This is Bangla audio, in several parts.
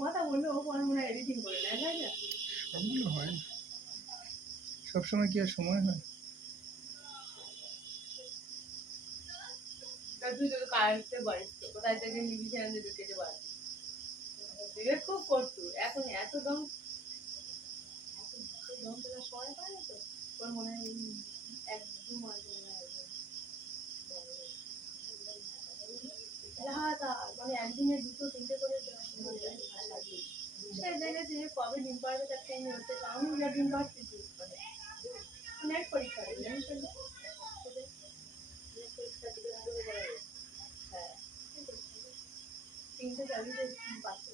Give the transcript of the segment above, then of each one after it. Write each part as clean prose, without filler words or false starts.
কথা বললে ও পরে মনে হয় এডিটিং করে নেয়, তাই না? সবগুলো হয় না, সবসময় কি আর সময় হয়? তুই তো কারেন্টে পারিস তো, কোথায় থেকে লিখে আনতে ঢুকেতে পারিস। বিবেক খুব করতো, এখন এত দম তোলা সময় পায় না তো। তোর মনে হয় এক দু মাস মনে হয় মানে একদিনে দুটো তিনটে করে সে দেখেছি কবে ডিম পাড়বে তার ট্রেনে হচ্ছে, আমি যা ডিম পাড়তেছি নেট পরীক্ষা দেবে জানিস তো? হ্যাঁ, তিনটে চাবিতে পাচ্ছে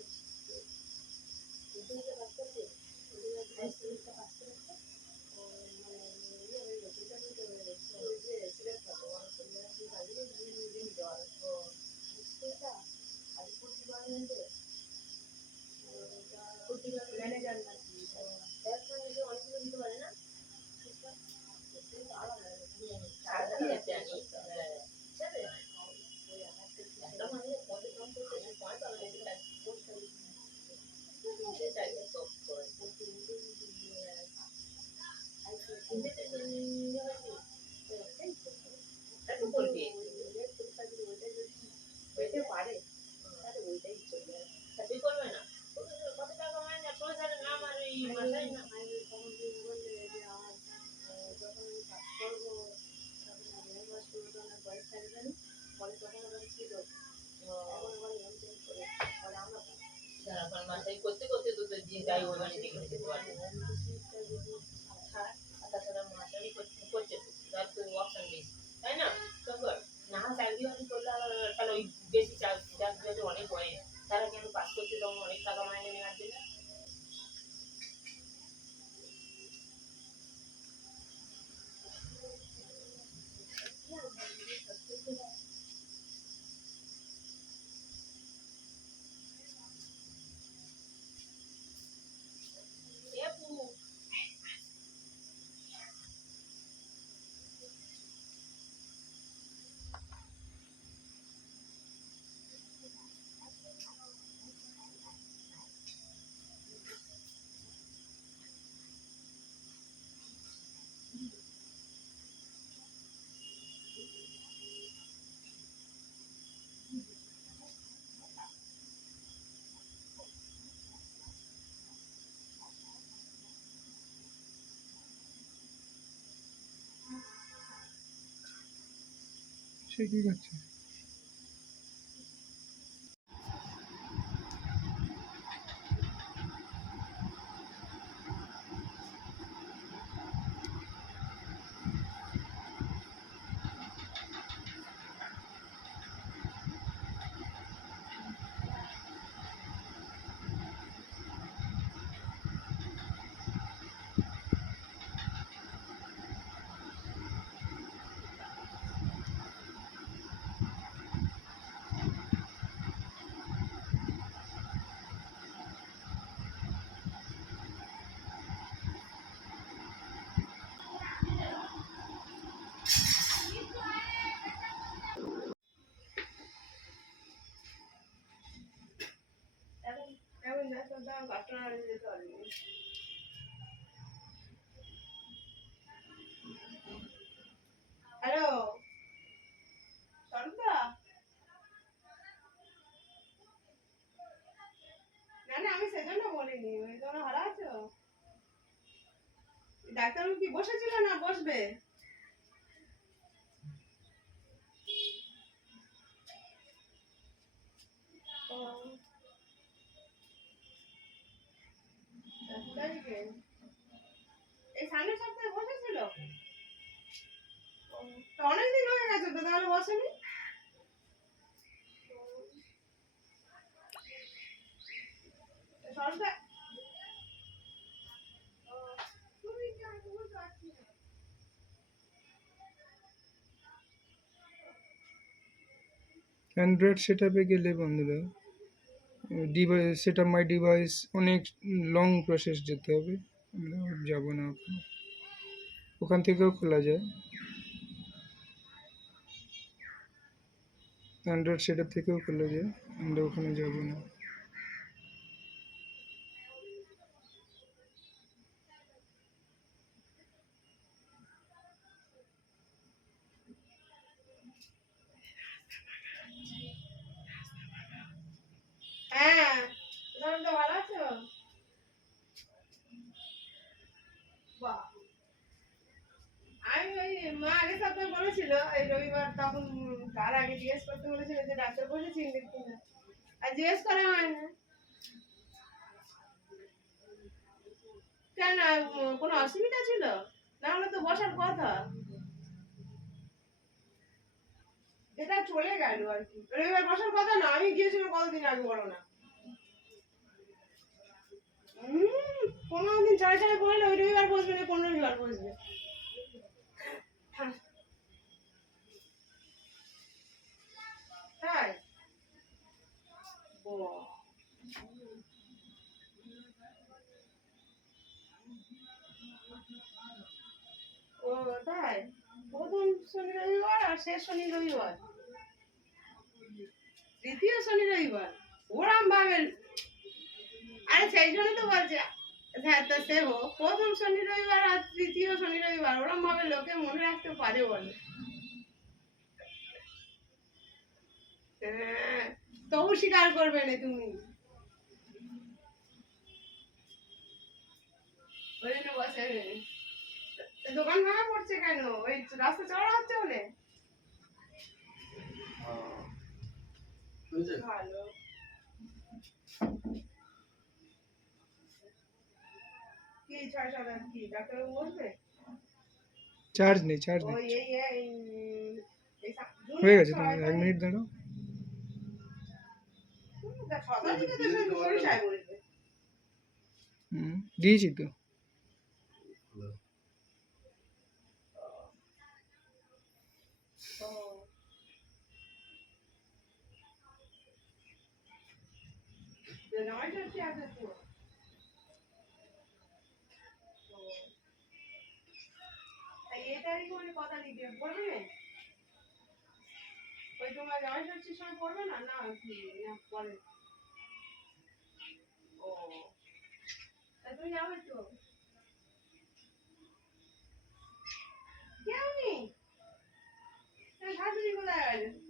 ম্যানেজার না অনেকগুলো দিতে পারে না। পারে তাহলে ওইটাই চলবে, তুই করবে না কত টাকা হয় না তোর সাথে নাম আর এই মাথায় না তখন তুই বললে যে আমার যখন আমি কাজ করবো তখন আমি মাস করবো তখন আর বয়স থাকবে না, বলে তখন ওরা ছিল এখন আবার নিয়ম চেঞ্জ করে বলে আমরা সারাক্ষণ মাথায় করতে করতে তো দিয়ে যাই ওই মানে দেখে যেতে পারবে তাছাড়া মাথায় করছে তার তো অপশন নেই, তাই না? তখন না চাকরি বাকরি করলে আবার তাহলে ওই বেশি চাকরি অনেক হয় তারা কেন পাস করতে তখন অনেক টাকা মাইনে নেওয়ার জন্য। সে কি করছে? হ্যালো সরদা, না না আমি সেজন্য বলিনি, ওই জন্য ভালো আছো? ডাক্তারবাবু কি বসেছিল না বসবে? এই সামনের সপ্তাহে বসেছিল, তো অনেকদিন হয়ে গেছে তো তাহলে বসেনি। সরদা অ্যান্ড্রয়েড সেট আপে গেলে বন্ধুরা device set up my device অনেক লং প্রসেস যেতে হবে, আমরা যাব না ওখানে, ওখান থেকেও খোলা যায়। অ্যান্ড্রয়েড সেটার থেকেও খোলা যায়, আমরা ওখানে যাব না। হ্যাঁ, তোমরা তো ভালো আছো? বাহ, আমি ওই মা আগের সপ্তাহে বলেছিল এই রবিবার, তখন তার আগে জিজ্ঞেস করতে বলেছিল যে ডাক্তার বসেছি দেখি না, আর জিজ্ঞেস করা হয় না কেন, কোনো অসুবিধা ছিল? না হলে তো বসার কথা। এটা চলে গেল আর কি, রবিবার বসার কথা না, আমি গিয়েছিলাম কতদিন আগে বলো না। 15 দিন ছাড়া ছাড়া বললে ওই রবিবার বসবে না, কোন রবিবার বসবে? তাই? ও, ও তাই? প্রথম শনি রবিবার আর শেষ শনি রবিবার, তৃতীয় শনি রবিবার, ওরাম ভাবে। আরে সেই জন্য তো বলছে, হ্যাঁ তা সে হোক, প্রথম শনি রবিবার আর তৃতীয় শনি রবিবার ওরম ভাবে লোকে মনে রাখতে পারে বলে। হ্যাঁ, তবু স্বীকার করবে না তুমি, ওই জন্য বসে নেই। দোকান ভাঙা পড়ছে কেন? ওই রাস্তা চড়া হচ্ছে বলে? ভালো। কি 6-7 কি ডাক্তারবাবু বসবে? চার্জ নেই, চার্জ ওই নিচ্ছে। হয়ে জুন গেছে, তুমি 6 1 তারিখ। মিনিট দাঁড়াও। 6 তারিখে তো সরিষায় বসবে। দিয়েছি তো। ও, জামাই ষষ্ঠী আছে তো। ও, তাই এই তারিখে মানে কথা দিতে পড়বে না? ওই তোমার জামাই ষষ্ঠীর সময় পড়বে না, না কি না পরে? ও, তা তুমি যাবে তো? কেউ নেই? শাশুড়ি কোথায় গেছে?